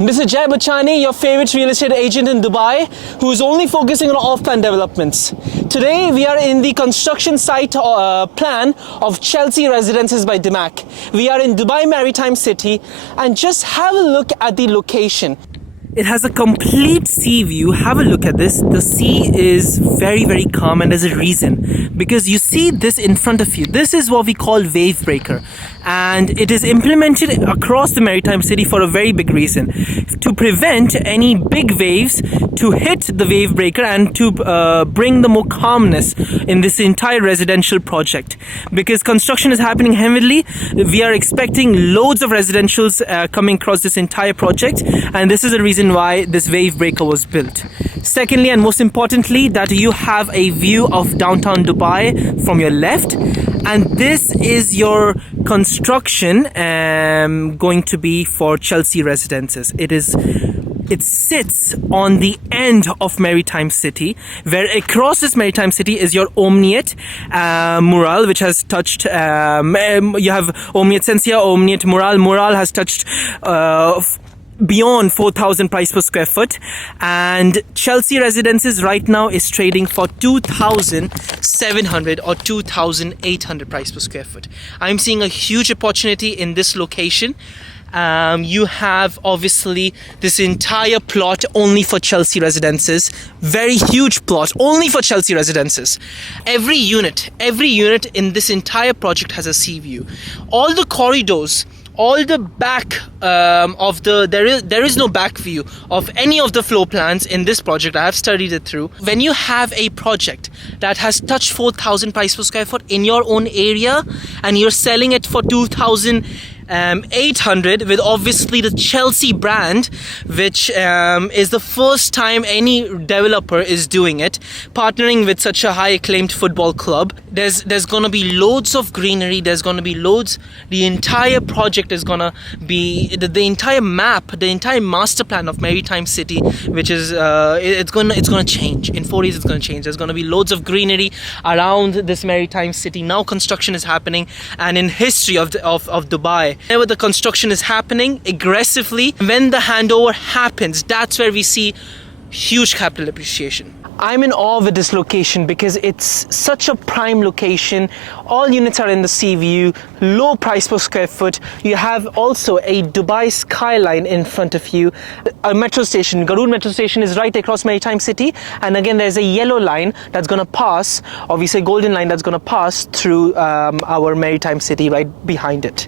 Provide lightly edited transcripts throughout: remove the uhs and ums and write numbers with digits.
This is Jay Bachani, your favorite real estate agent in Dubai, who is only focusing on off-plan developments. Today, we are in the construction site plan of Chelsea Residences by DAMAC. We are in Dubai Maritime City, and just have a look at the location. It has a complete sea view. Have a look at this. The sea is very, very calm, and there's a reason. Because you see this in front of you. This is what we call wave breaker. And it is implemented across the Maritime City for a very big reason. To prevent any big waves to hit the wave breaker and to bring the more calmness in this entire residential project. Because construction is happening heavily, we are expecting loads of residentials coming across this entire project, and this is the reason why this wave breaker was built. Secondly, and most importantly, that you have a view of downtown Dubai from your left, and this is your construction going to be for Chelsea Residences. It sits on the end of Maritime City, where across this Maritime City is your Omniet mural, which has touched, you have Omniet Sensia, Omniet mural. Mural has touched beyond 4,000 price per square foot, and Chelsea Residences right now is trading for 2,700 or 2,800 price per square foot. I'm seeing a huge opportunity in this location. You have obviously this entire plot only for Chelsea Residences, very huge plot only for Chelsea Residences. Every unit in this entire project has a sea view. All the corridors, all the back of the there is no back view of any of the floor plans in this project. I have studied it through. When you have a project that has touched 4,000 price per square foot in your own area and you're selling it for 2,800 with obviously the Chelsea brand, which is the first time any developer is doing it, partnering with such a high acclaimed football club. There's gonna be loads of greenery, there's gonna be loads. The entire project is gonna be the entire map, the entire master plan of Maritime City, which is it's gonna change. In 4 years it's gonna change. There's gonna be loads of greenery around this Maritime City. Now construction is happening, and in history of Dubai, whenever the construction is happening aggressively, when the handover happens, that's where we see huge capital appreciation. I'm in awe with this location because it's such a prime location. All units are in the sea view, low price per square foot. You have also a Dubai skyline in front of you. A metro station, Garood metro station, is right across Maritime City, and again there's a yellow line that's going to pass, or we say golden line, that's going to pass through our Maritime City right behind it.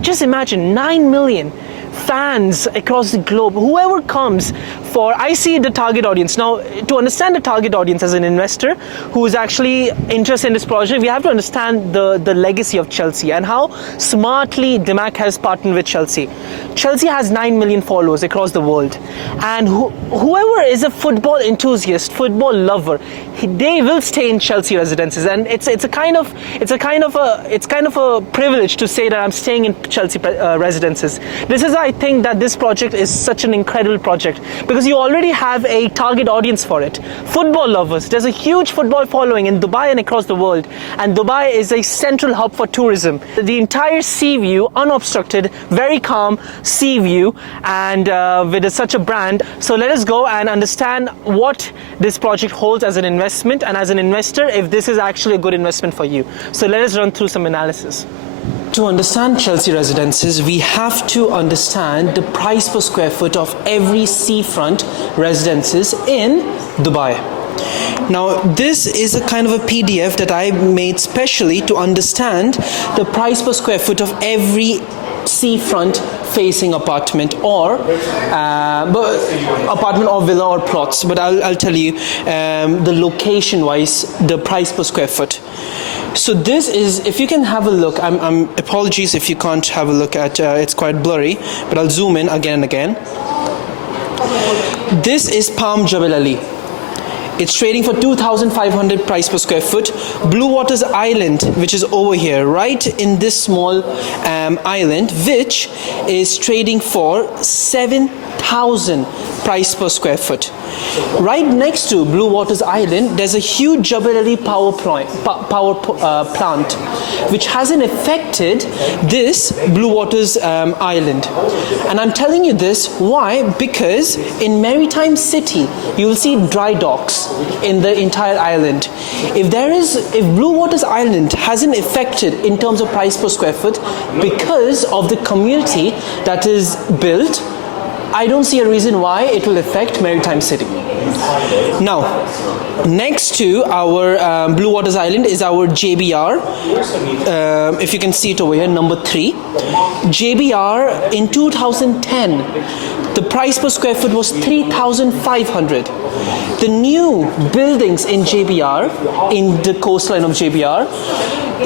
Just imagine 9 million fans across the globe. Whoever comes for, I see the target audience. Now, to understand the target audience as an investor who is actually interested in this project, we have to understand the legacy of Chelsea and how smartly DAMAC has partnered with Chelsea. Chelsea has 9 million followers across the world, and whoever is a football enthusiast, football lover, they will stay in Chelsea Residences, and it's kind of a privilege to say that I'm staying in Chelsea Residences. This is I think that this project is such an incredible project because you already have a target audience for it. Football lovers. There's a huge football following in Dubai and across the world, and Dubai is a central hub for tourism. The entire sea view, unobstructed, very calm sea view, and with such a brand. So let us go and understand what this project holds as an investment, and as an investor, if this is actually a good investment for you. So let us run through some analysis. To understand Chelsea Residences, we have to understand the price per square foot of every seafront residences in Dubai. Now, this is a kind of a PDF that I made specially to understand the price per square foot of every seafront facing apartment or villa or plots. But I'll tell you the location wise, the price per square foot. So this is, if you can have a look, I'm apologies if you can't have a look at, it's quite blurry, but I'll zoom in again and again. This is Palm Jebel Ali. It's trading for 2,500 price per square foot. Blue Waters Island, which is over here, right in this small island, which is trading for 7,000 7,000 price per square foot. Right next to Blue Waters Island, there's a huge Jebel Ali power plant, which hasn't affected this Blue Waters Island. And I'm telling you this, why? Because in Maritime City, you will see dry docks in the entire island. If Blue Waters Island hasn't affected in terms of price per square foot because of the community that is built, I don't see a reason why it will affect Maritime City. Now, next to our Blue Waters Island is our JBR. If you can see it over here, number 3. JBR in 2010, the price per square foot was 3,500. The new buildings in JBR, in the coastline of JBR,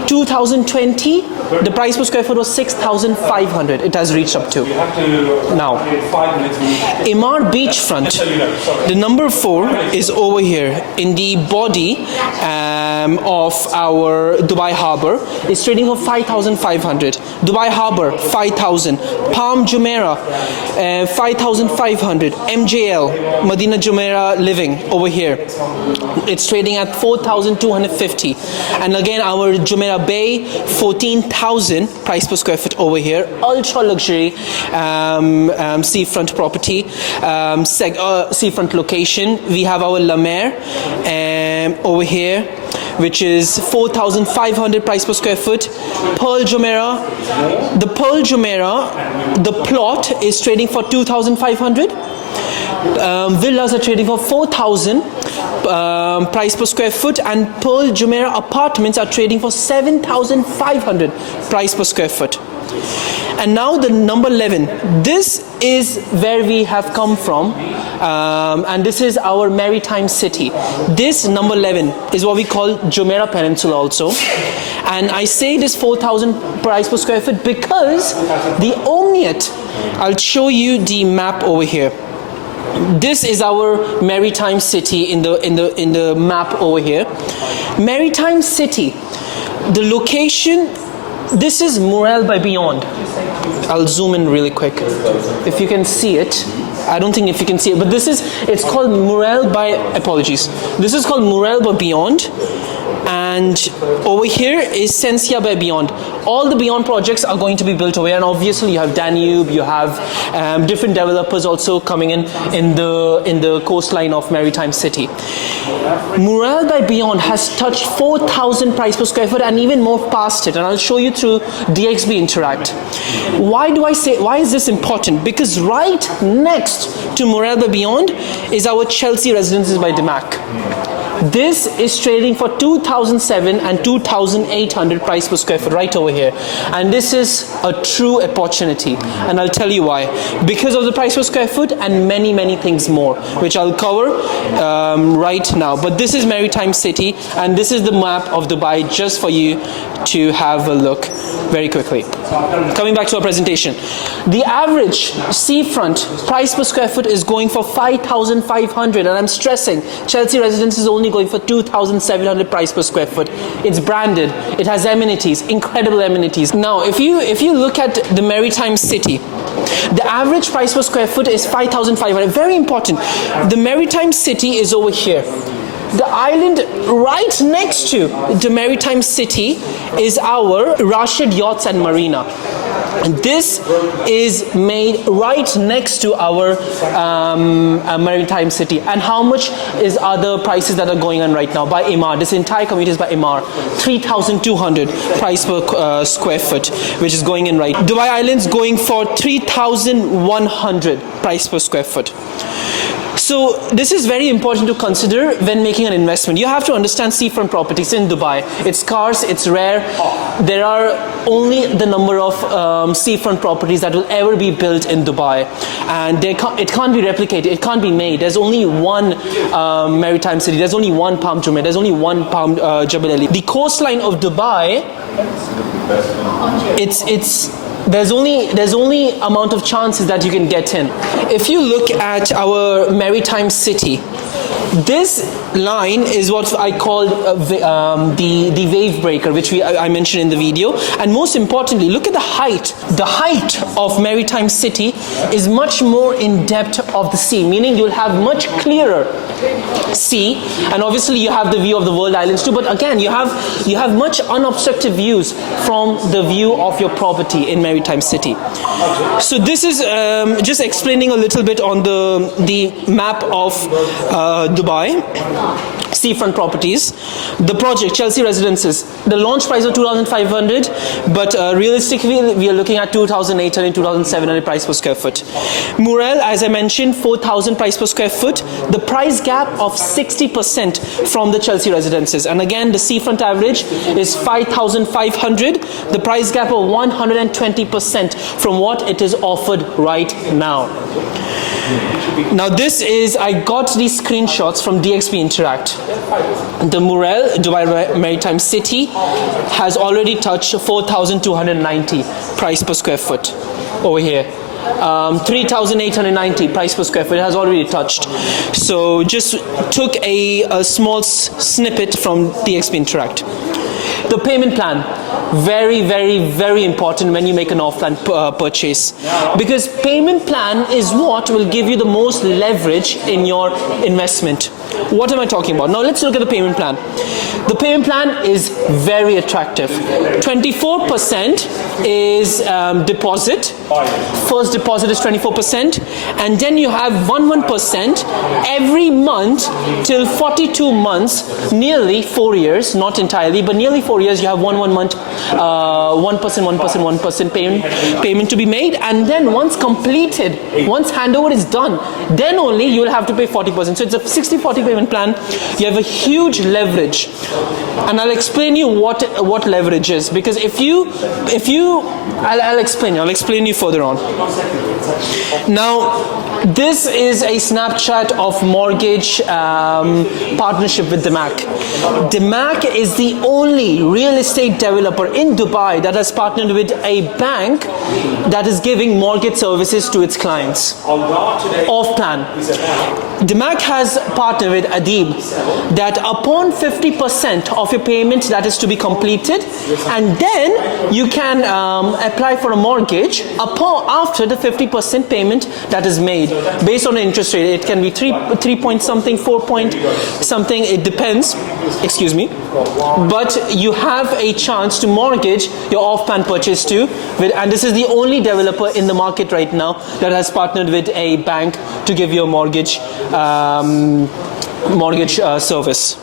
2020, the price per square foot was 6,500. It has reached up to. Now, Emaar Beachfront, the number 4 is over here in the body of our Dubai Harbour. It's trading for 5,500. Dubai Harbour, 5,000. Palm Jumeirah, 5,500. MJL, Medina Jumeirah Living, over here. It's trading at 4,250. And again, our Jumeirah Bay, 14,000 price per square foot over here. Ultra luxury seafront property, seafront location. We have our La Mer over here, which is 4,500 price per square foot. Pearl Jumeirah, the plot is trading for 2,500. Villas are trading for 4,000 price per square foot, and Pearl Jumeirah apartments are trading for 7,500 price per square foot. And now the number 11. This is where we have come from, and this is our Maritime City. This number 11 is what we call Jumeirah Peninsula also. And I say this 4,000 price per square foot because the Omniat, I'll show you the map over here. This is our Maritime City in the map over here. Maritime City, the location, this is Murel by Beyond. I'll zoom in really quick. If you can see it, I don't think if you can see it, but it's called Murel by, apologies. This is called Murel by Beyond. And over here is Sensia by Beyond. All the Beyond projects are going to be built over here, and obviously you have Danube, you have different developers also coming in the coastline of Maritime City. Murel by Beyond has touched 4,000 price per square foot and even more past it, and I'll show you through DXB Interact. Why is this important? Because right next to Murel by Beyond is our Chelsea Residences by DAMAC. This is trading for 2,007 and 2,800 price per square foot right over here. And this is a true opportunity. And I'll tell you why. Because of the price per square foot and many, many things more, which I'll cover right now. But this is Maritime City, and this is the map of Dubai just for you to have a look very quickly. Coming back to our presentation. The average seafront price per square foot is going for 5,500, and I'm stressing Chelsea Residence is only going for 2,700 price per square foot. It's branded, it has amenities, incredible amenities. Now if you look at the Maritime City, the average price per square foot is 5,500. Very important. The Maritime City is over here. The island right next to the Maritime City is our Rashid Yachts and Marina. And this is made right next to our Maritime City. And how much are the prices that are going on right now by Emaar? This entire community is by Emaar. 3,200 price per square foot, which is going in right. Dubai Island's going for 3,100 price per square foot. So this is very important to consider when making an investment. You have to understand seafront properties in Dubai. It's scarce, it's rare. There are only the number of seafront properties that will ever be built in Dubai. And it can't be replicated, it can't be made. There's only one Maritime City, there's only one Palm Jumeirah, there's only one Palm Jebel Ali. The coastline of Dubai, there's only amount of chances that you can get in. If you look at our Maritime City, This line is what I called the wave breaker, which I mentioned in the video. And most importantly, look at the height. The height of Maritime City is much more in depth of the sea, meaning you'll have much clearer sea, and obviously you have the view of the world islands too, but again you have much unobstructed views from the view of your property in Maritime City. So this is just explaining a little bit on the map of Dubai Seafront properties. The project Chelsea Residences, the launch price of 2,500, but realistically we are looking at 2,800, 2,700 price per square foot. Murel, as I mentioned, 4,000 price per square foot. The price gap of 60% from the Chelsea Residences, and again the Seafront average is 5,500. The price gap of 120% from what it is offered right now. Now this is, I got these screenshots from DXB Interact. The Murel, Dubai Maritime City, has already touched 4,290 price per square foot over here. 3,890 price per square foot has already touched. So just took a small snippet from DXB Interact. The payment plan, very, very, very important when you make an off-plan purchase, because payment plan is what will give you the most leverage in your investment. What am I talking about? Now let's look at the payment plan. The payment plan is very attractive. 24% is deposit. First deposit is 24%, and then you have 11% every month till 42 months, nearly 4 years, not entirely, but nearly 4 years. You have one month, 1% payment to be made, and then once completed, once handover is done, then only you will have to pay 40%. So it's a 60-40 payment plan. You have a huge leverage, and I'll explain you what leverage is, because I'll explain you further on. Now, this is a snapshot of mortgage partnership with DAMAC. DAMAC is the only real estate developer in Dubai that has partnered with a bank that is giving mortgage services to its clients off plan. DAMAC has partnered with Adib that upon 50% of your payment that is to be completed, and then you can apply for a mortgage after the 50% payment that is made based on the interest rate. It can be 3 point something, 4 point something, it depends, excuse me, but you have a chance to mortgage your off-plan purchase too, and this is the only developer in the market right now that has partnered with a bank to give you a mortgage service.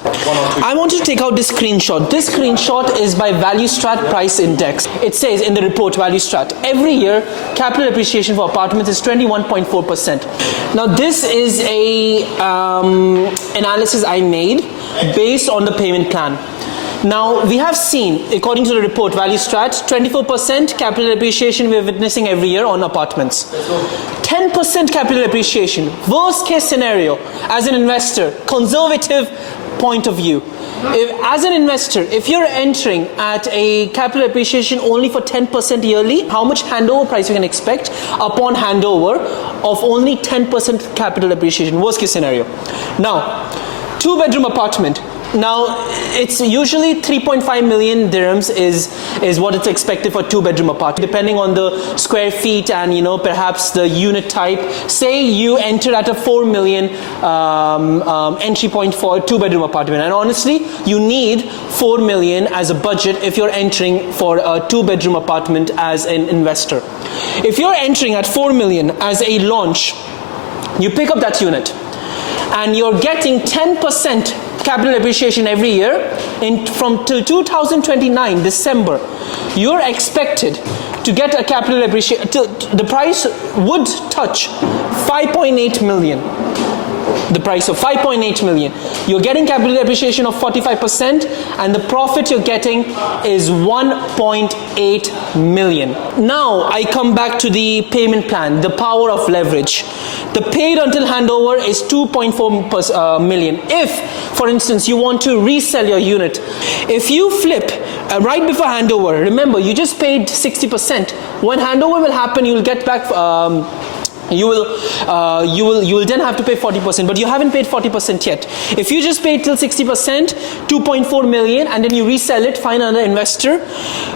I want to take out this screenshot. This screenshot is by ValueStrat Price Index. It says in the report, ValueStrat, every year capital appreciation for apartments is 21.4%. Now this is a analysis I made based on the payment plan. Now we have seen, according to the report ValueStrat, 24% capital appreciation we are witnessing every year on apartments. 10% capital appreciation, worst case scenario as an investor, conservative point of view. As an investor, if you're entering at a capital appreciation only for 10% yearly, how much handover price you can expect upon handover of only 10% capital appreciation, worst case scenario. Now, 2-bedroom apartment. Now, it's usually 3.5 million dirhams is what it's expected for 2-bedroom apartment, depending on the square feet and perhaps the unit type. Say you enter at a 4 million entry point for a 2-bedroom apartment, and honestly, you need 4 million as a budget if you're entering for a 2-bedroom apartment as an investor. If you're entering at 4 million as a launch, you pick up that unit, and you're getting 10% capital appreciation every year from till 2029 December, you're expected to get a capital appreciation. The price would touch 5.8 million. The price of 5.8 million. You're getting capital appreciation of 45%, and the profit you're getting is 1.8 million. Now I come back to the payment plan, the power of leverage. The paid until handover is 2.4 million. If, for instance, you want to resell your unit, if you flip right before handover, remember you just paid 60%. When handover will happen, you will get back you will then have to pay 40%, but you haven't paid 40% yet. If you just pay till 60%, 2.4 million, and then you resell it, find another investor,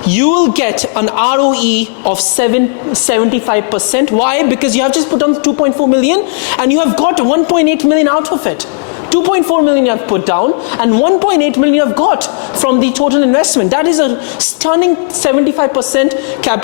you will get an ROE of 75%. Why? Because you have just put on 2.4 million and you have got 1.8 million out of it. 2.4 million you have put down and 1.8 million you have got from the total investment. That is a stunning 75%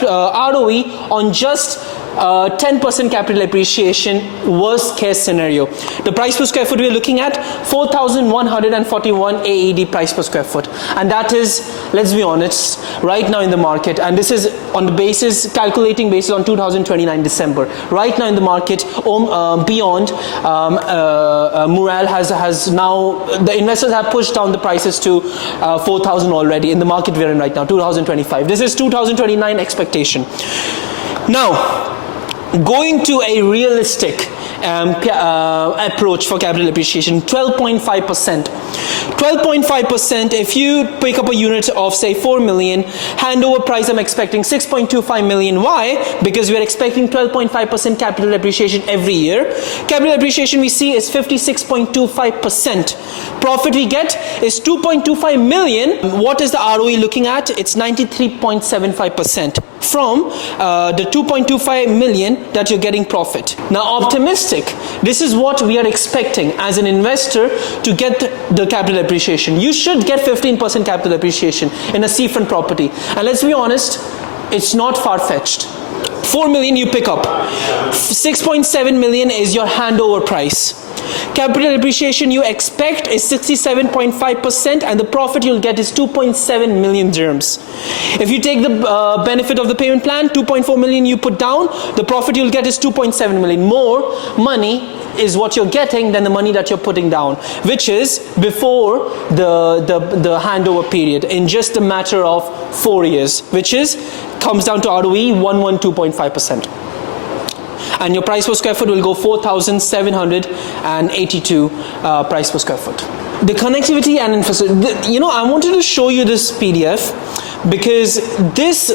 ROE on just 10% capital appreciation, worst case scenario. The price per square foot we are looking at 4,141 AED price per square foot, and that is, let's be honest, right now in the market, and this is on the basis, calculating basis on 2029 December. Right now in the market, beyond Mural has now, the investors have pushed down the prices to 4,000 already in the market we're in right now, 2025. This is 2029 expectation. Now, going to a realistic approach for capital appreciation, 12.5%. 12.5%, if you pick up a unit of say 4 million, handover price I'm expecting 6.25 million. Why? Because we are expecting 12.5% capital appreciation every year. Capital appreciation we see is 56.25%. Profit we get is 2.25 million. What is the ROE looking at? It's 93.75% from the 2.25 million that you're getting profit. Now optimistic, this is what we are expecting as an investor to get the capital appreciation. You should get 15% capital appreciation in a seafront property, and let's be honest, it's not far-fetched. 4 million you pick up, 6.7 million is your handover price. Capital appreciation you expect is 67.5%, and the profit you'll get is 2.7 million dirhams. If you take the benefit of the payment plan, 2.4 million you put down, the profit you'll get is 2.7 million. More money is what you're getting than the money that you're putting down, which is before the handover period, in just a matter of 4 years, which is comes down to ROE 112.5%. And your price per square foot will go 4,782 price per square foot. The connectivity and infrastructure, I wanted to show you this PDF because this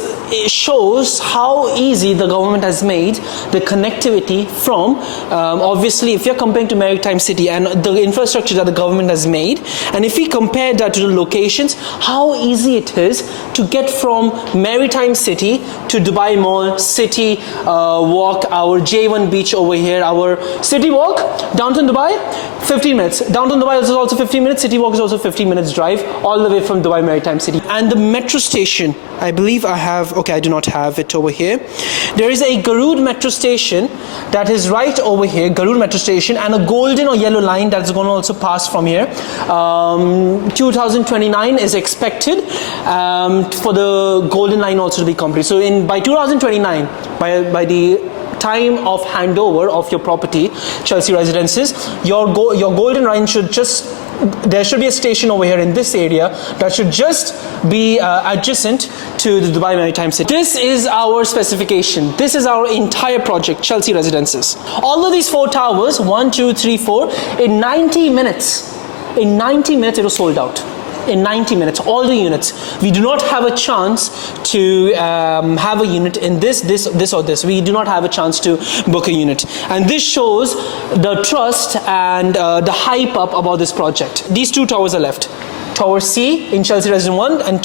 shows how easy the government has made the connectivity from, obviously if you're comparing to Maritime City and the infrastructure that the government has made, and if we compare that to the locations, how easy it is to get from Maritime City to Dubai Mall, City Walk, our J1 beach over here, our City Walk, downtown Dubai, 15 minutes. Downtown Dubai is also 15 minutes, City Walk is also 15 minutes drive, all the way from Dubai Maritime City. And the metro station, I believe I have, okay, I do not have it over here. There is a Garood metro station that is right over here, Garood metro station, and a golden or yellow line that's going to also pass from here. 2029 is expected for the golden line also to be complete. So by 2029, by the time of handover of your property, Chelsea Residences, your golden line should just, there should be a station over here in this area that should just be adjacent to the Dubai Maritime City. This is our specification. This is our entire project, Chelsea Residences. All of these 4 towers, 1, 2, 3, 4, in 90 minutes it was sold out. In 90 minutes, all the units. We do not have a chance to have a unit in this or this. We do not have a chance to book a unit. And this shows the trust and the hype up about this project. These 2 towers are left. Tower C in Chelsea Residence 1 and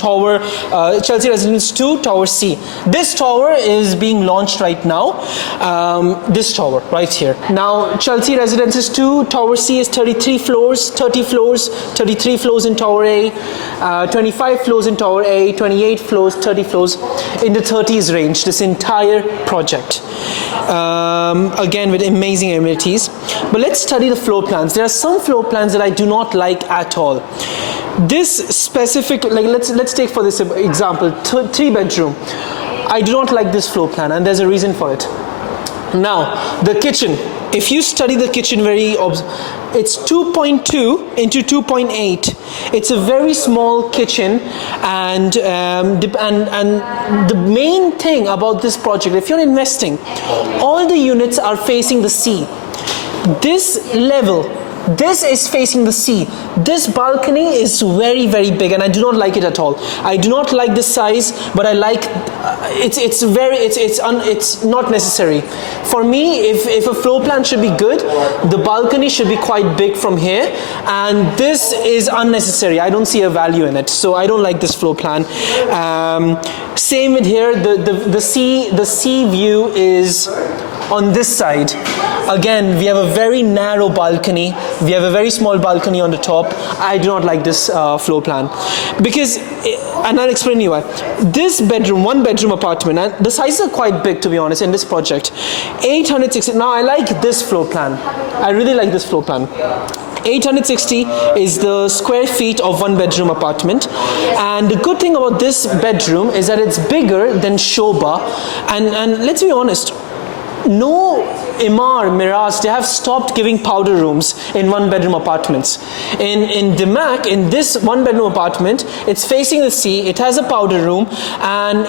Chelsea Residence 2, Tower C. This tower is being launched right now. This tower right here. Now Chelsea Residences 2, Tower C is 33 floors, 30 floors, 33 floors in Tower A, 25 floors in Tower A, 28 floors, 30 floors, in the 30s range, this entire project. Again with amazing amenities. But let's study the floor plans. There are some floor plans that I do not like at all. This specific, like let's take for this example, 3 bedroom. I do not like this floor plan, and there's a reason for it. Now, the kitchen. If you study the kitchen it's 2.2 into 2.8. It's a very small kitchen, and the main thing about this project, if you're investing, all the units are facing the sea. This level This is facing the sea. This balcony is very, very big, and I do not like it at all. I do not like this size, but I like it's not necessary. For me, if a floor plan should be good, the balcony should be quite big from here, and this is unnecessary. I don't see a value in it, so I don't like this floor plan. Same with here. The sea view is on this side. Again, we have a very narrow balcony. We have a very small balcony on the top. I do not like this floor plan because, and I'll explain to you why. This bedroom, one bedroom apartment, and the sizes are quite big, to be honest, in this project. 860. Now I like this floor plan. I really like this floor plan. 860 is the square feet of one bedroom apartment, and the good thing about this bedroom is that it's bigger than Shoba, and let's be honest, no Emaar, Miraz, they have stopped giving powder rooms in one bedroom apartments. In DAMAC, in this one bedroom apartment, it's facing the sea, it has a powder room, and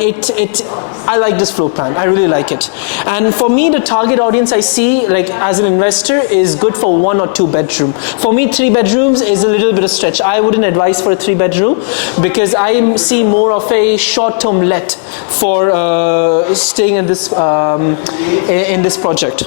I like this floor plan. I really like it. And for me, the target audience I see, like as an investor, is good for 1 or 2 bedroom. For me, 3 bedrooms is a little bit of stretch. I wouldn't advise for a 3 bedroom because I see more of a short-term let for staying in this project.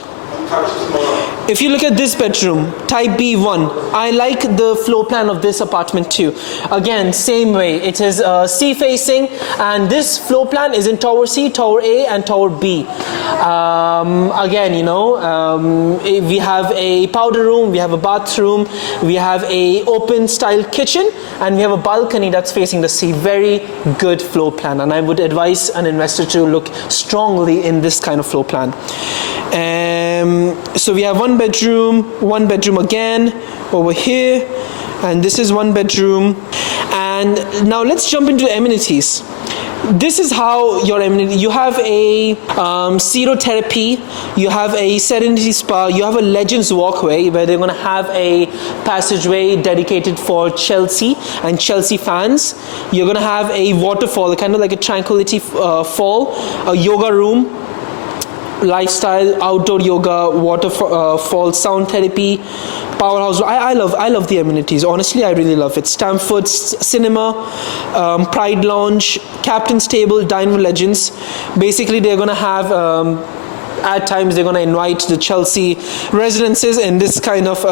If you look at this bedroom, type B1, I like the floor plan of this apartment too. Again, same way, it is sea facing, and this floor plan is in Tower C, Tower A, and Tower B. Again, you know, we have a powder room, we have a bathroom, we have a open style kitchen, and we have a balcony that's facing the sea. Very good floor plan, and I would advise an investor to look strongly in this kind of floor plan. So we have one bedroom again over here, and this is one bedroom. And now let's jump into amenities. This is how your amenity. You have a xerotherapy, you have a serenity spa, you have a Legends walkway where they're going to have a passageway dedicated for Chelsea and Chelsea fans. You're going to have a waterfall, kind of like a tranquility fall, a yoga room, lifestyle, outdoor yoga, waterfall, sound therapy, powerhouse. I love the amenities. Honestly, I really love it. Stamford Cinema, Pride Lounge, Captain's Table, Dine with Legends. Basically, they're gonna have. At times, they're gonna invite the Chelsea residences in this kind of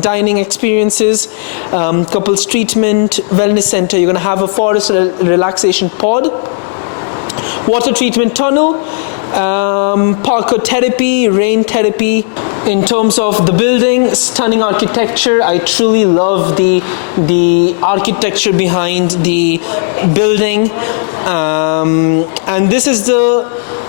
dining experiences. Couples treatment, wellness center. You're gonna have a forest relaxation pod, water treatment tunnel, parkour therapy, rain therapy. In terms of the building, stunning architecture. I truly love the architecture behind the building, and this is the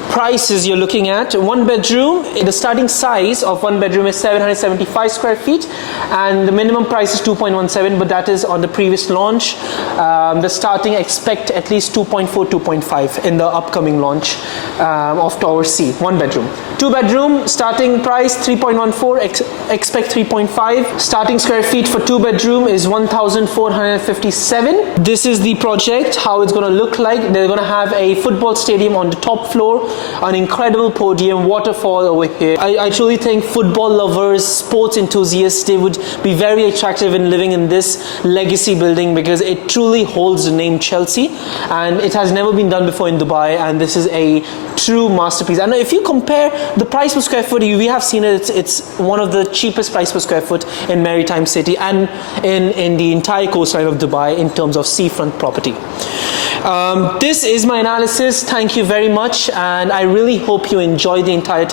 prices you're looking at. One bedroom, the starting size of one bedroom is 775 square feet, and the minimum price is 2.17, but that is on the previous launch. The starting, expect at least 2.4, 2.5 in the upcoming launch of Tower C. One bedroom. 2 bedroom, starting price 3.14, expect 3.5. Starting square feet for 2 bedroom is 1,457. This is the project, how it's going to look like. They're going to have a football stadium on the top floor, an incredible podium, waterfall over here. I truly think football lovers, sports enthusiasts, they would be very attractive in living in this legacy building because it truly holds the name Chelsea, and it has never been done before in Dubai, and this is a true masterpiece. And if you compare the price per square foot, we have seen it, it's one of the cheapest price per square foot in Maritime City and in the entire coastline of Dubai in terms of seafront property. This is my analysis. Thank you very much, and I really hope you enjoyed the entire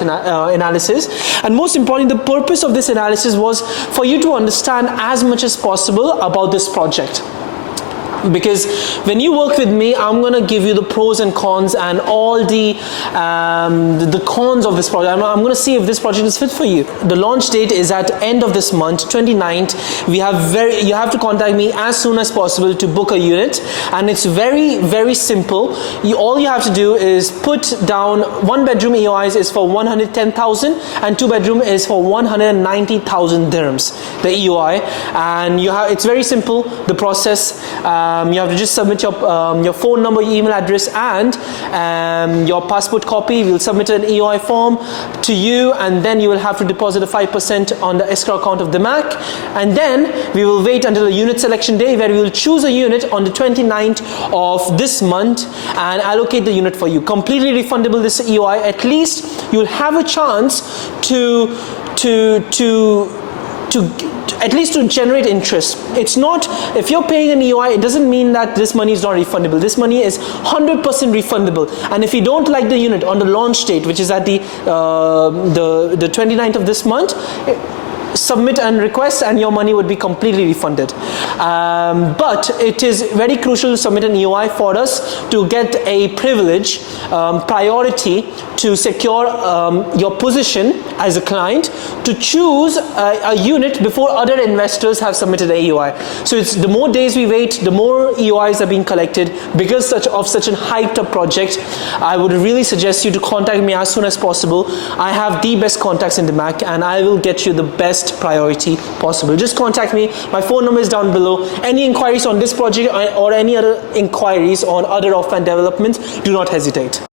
analysis. And most importantly, the purpose of this analysis was for you to understand as much as possible about this project. Because when you work with me, I'm going to give you the pros and cons and all the cons of this project. I'm going to see if this project is fit for you. The launch date is at end of this month, 29th. You have to contact me as soon as possible to book a unit, and it's very, very simple. All you have to do is put down 1 bedroom EOIs is for 110,000 and 2 bedroom is for 190,000 dirhams, the EOI. And it's very simple, the process. You have to just submit your phone number, your email address, and your passport copy. We'll submit an EOI form to you, and then you will have to deposit a 5% on the escrow account of DAMAC, and then we will wait until the unit selection day, where we will choose a unit on the 29th of this month and allocate the unit for you. Completely refundable, this EOI. At least you'll have a chance to at least to generate interest. It's not, if you're paying an EOI, it doesn't mean that this money is not refundable. This money is 100% refundable. And if you don't like the unit on the launch date, which is at the 29th of this month, submit and request, and your money would be completely refunded. But it is very crucial to submit an EOI for us to get a privilege, priority to secure your position as a client to choose a unit before other investors have submitted a EOI. So it's the more days we wait, the more EOIs are being collected. Because of such a hyped up project, I would really suggest you to contact me as soon as possible. I have the best contacts in DAMAC, and I will get you the best priority possible. Just contact me. My phone number is down below. Any inquiries on this project or any other inquiries on other off-plan developments, do not hesitate.